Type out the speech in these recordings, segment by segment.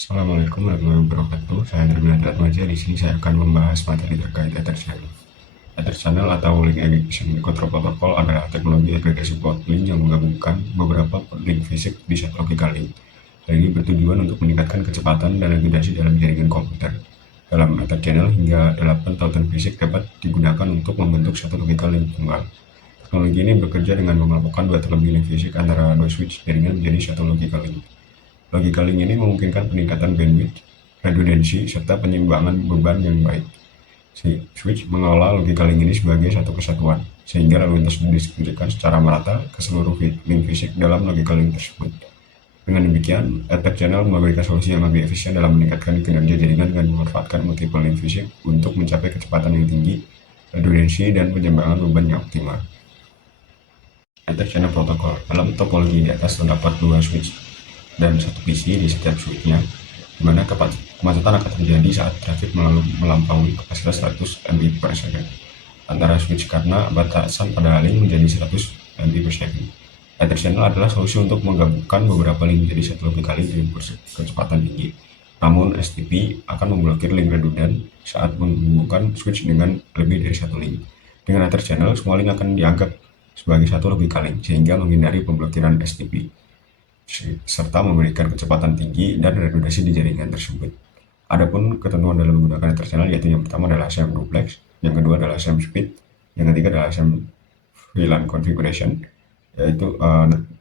Assalamualaikum warahmatullahi wabarakatuh. Saya Terbilang Atmaja. Di sini saya akan membahas materi terkait Ether Channel. Ether Channel atau Link Aggregation Control Protocol adalah teknologi agregasi port link yang menggabungkan beberapa port link fisik di satu logical link. Hal ini bertujuan untuk meningkatkan kecepatan dan aggregasi dalam jaringan komputer. Dalam Ether Channel, hingga 8 tautan fisik dapat digunakan untuk membentuk satu logical link tunggal. Teknologi ini bekerja dengan mengelompokkan dua terlebih link fisik antara dua switch jaringan menjadi satu logical link. Logical link ini memungkinkan peningkatan bandwidth, redundansi, serta penyeimbangan beban yang baik. Si switch mengelola logical link ini sebagai satu kesatuan, sehingga lalu lintas didistribusikan secara merata ke seluruh link fisik dalam logical link tersebut. Dengan demikian, Ether Channel memberikan solusi yang lebih efisien dalam meningkatkan kinerja jaringan dengan memanfaatkan multiple link fisik untuk mencapai kecepatan yang tinggi, redundansi, dan penyeimbangan beban yang optimal. Ether Channel Protocol. Dalam topologi di atas terdapat dua switch dan satu PC di setiap switchnya, di mana kemacetan akan terjadi saat traffic melampaui kapasitas 100 MB per second antara switch karena batasan pada link menjadi 100 MB per second. Ether Channel adalah solusi untuk menggabungkan beberapa link menjadi satu logical link dengan kecepatan tinggi. Namun, STP akan memblokir link redundant saat menghubungkan switch dengan lebih dari satu link. Dengan Ether Channel, semua link akan dianggap sebagai satu logical link, sehingga menghindari pemblokiran STP serta memberikan kecepatan tinggi dan redundansi di jaringan tersebut. Adapun ketentuan dalam menggunakan Ether Channel yaitu yang pertama adalah SAM duplex, yang kedua adalah SAM speed, yang ketiga adalah SAM VLAN configuration, yaitu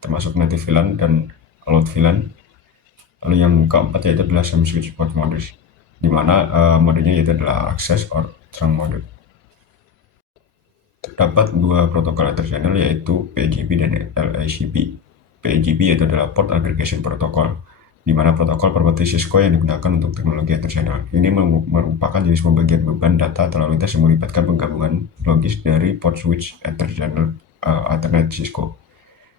termasuk native VLAN dan load VLAN. Lalu yang keempat yaitu adalah SAM switch port modes, di mana modenya yaitu adalah access or trunk mode. Terdapat dua protokol Ether Channel yaitu PGP dan LACP. PGP yaitu adalah Port Aggregation Protocol, di mana protokol berbasis Cisco yang digunakan untuk teknologi Ether Channel. Ini merupakan jenis pembagian beban data terlalu lintas yang melibatkan penggabungan logis dari port switch Ether Channel Ethernet Cisco.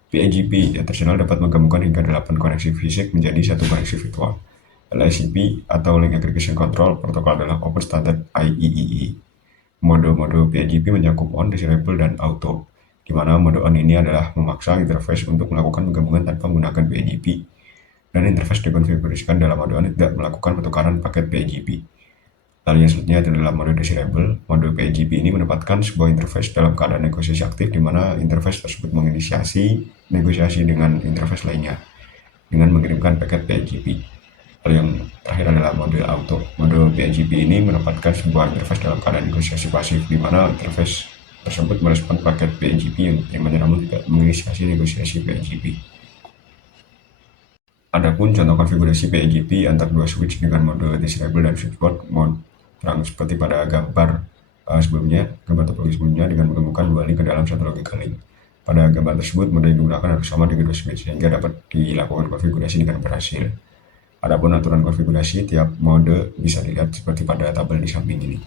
PGP Ether Channel dapat menggabungkan hingga 8 koneksi fisik menjadi satu koneksi virtual. LACP atau Link Aggregation Control Protocol adalah Open Standard IEEE. Mode-mode PGP mencakup on, desirable, dan auto, di mana mode on ini adalah memaksa interface untuk melakukan penggabungan tanpa menggunakan PGP, dan interface dikonfigurasikan dalam mode on tidak melakukan pertukaran paket PGP. Lalu yang selanjutnya adalah mode desirable. Mode PGP ini menempatkan sebuah interface dalam keadaan negosiasi aktif, di mana interface tersebut menginisiasi negosiasi dengan interface lainnya dengan mengirimkan paket PGP. Lalu yang terakhir adalah mode auto. Mode PGP ini menempatkan sebuah interface dalam keadaan negosiasi pasif, di mana interface tersebut merespon paket PGP yang diterimanya namun tidak menginisiasi negosiasi PGP. Adapun contoh konfigurasi PGP antar dua switch dengan mode desirable dan switchboard mode terang seperti pada gambar gambar topologi sebelumnya, dengan menggabungkan dua link ke dalam satu logical link. Pada gambar tersebut, mode yang digunakan harus sama di kedua switch sehingga dapat dilakukan konfigurasi dengan berhasil. Adapun aturan konfigurasi tiap mode bisa dilihat seperti pada tabel di samping ini.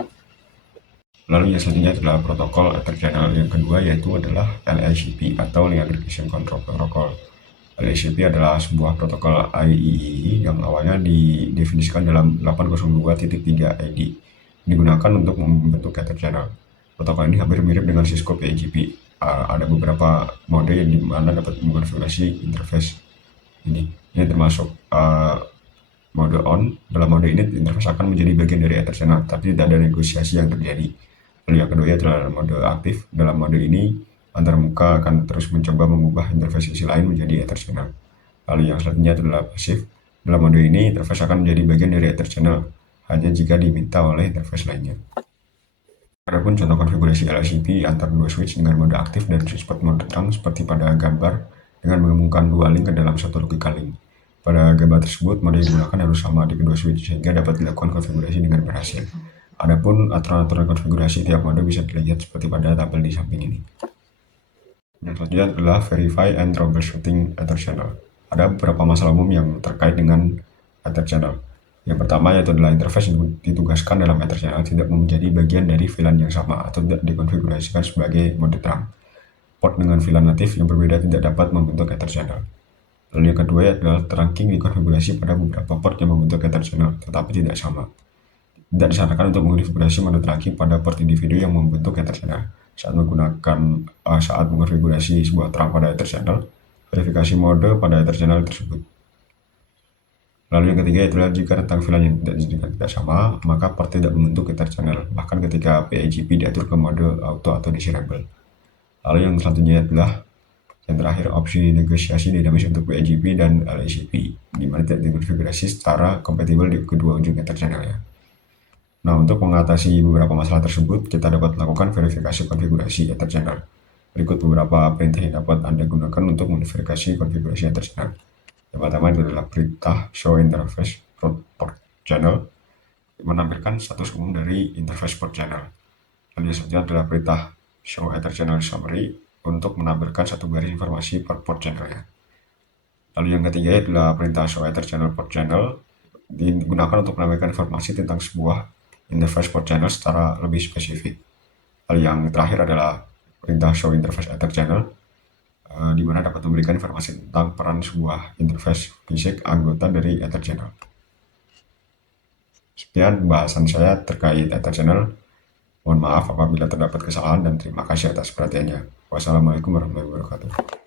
Lalu yang selanjutnya adalah protokol Ether Channel yang kedua, yaitu adalah LACP atau Link Aggregation Control Protocol. LACP adalah sebuah protokol IEEE yang awalnya didefinisikan dalam 802.3 ID, digunakan untuk membentuk Ether Channel. Protokol ini hampir mirip dengan Cisco PGP. Ada beberapa mode yang dimana dapat mengkonfigurasi interface ini. Ini termasuk mode on. Dalam mode ini interface akan menjadi bagian dari Ether Channel, tapi tidak ada negosiasi yang terjadi. Lalu yang kedua adalah mode aktif. Dalam mode ini, antar muka akan terus mencoba mengubah interface isi lain menjadi Ether Channel. Lalu yang selanjutnya adalah pasif. Dalam mode ini, interface akan menjadi bagian dari Ether Channel hanya jika diminta oleh interface lainnya. Adapun contoh konfigurasi LACP antar dua switch dengan mode aktif dan switchboard mode terang seperti pada gambar, dengan menggabungkan dua link ke dalam satu logical link. Pada gambar tersebut, mode yang digunakan harus sama di kedua switch sehingga dapat dilakukan konfigurasi dengan berhasil. Adapun aturan-aturan konfigurasi tiap mode bisa dilihat seperti pada tabel di samping ini. Yang selanjutnya adalah verify and troubleshooting Ether Channel. Ada beberapa masalah umum yang terkait dengan Ether Channel. Yang pertama yaitu adalah interface yang ditugaskan dalam Ether Channel tidak menjadi bagian dari VLAN yang sama atau tidak dikonfigurasikan sebagai mode terang. Port dengan VLAN natif yang berbeda tidak dapat membentuk Ether Channel. Lalu yang kedua adalah trunking dikonfigurasi pada beberapa port yang membentuk Ether Channel, tetapi tidak sama. Tidak disarankan untuk mengonfigurasi mode trunking pada port individu yang membentuk Ether Channel. Saat mengonfigurasi sebuah trunk pada Ether Channel, verifikasi mode pada Ether Channel tersebut. Lalu yang ketiga adalah jika rentang VLAN yang tidak sama, maka port tidak membentuk Ether channel, bahkan ketika PAGP diatur ke mode auto atau disable. Lalu yang selanjutnya adalah yang terakhir, opsi negosiasi dinamis untuk PAGP dan LACP, di mana tidak dikonfigurasi secara kompatibel di kedua ujung Ether channelnya. Nah, untuk mengatasi beberapa masalah tersebut, kita dapat melakukan verifikasi konfigurasi Ether channel. Berikut beberapa perintah yang dapat Anda gunakan untuk memverifikasi konfigurasi Ether channel. Yang pertama adalah perintah show interface port channel, menampilkan status umum dari interface port channel. Lalu yang selanjutnya adalah perintah show Ether channel summary untuk menampilkan satu garis informasi per port channelnya. Lalu yang ketiga adalah perintah show Ether channel port channel, digunakan untuk menampilkan informasi tentang sebuah interface port channel secara lebih spesifik. Lalu yang terakhir adalah perintah show interface Ether channel, di mana dapat memberikan informasi tentang peran sebuah interface fisik anggota dari Ether channel. Sekian bahasan saya terkait Ether channel. Mohon maaf apabila terdapat kesalahan dan terima kasih atas perhatiannya. Wassalamualaikum warahmatullahi wabarakatuh.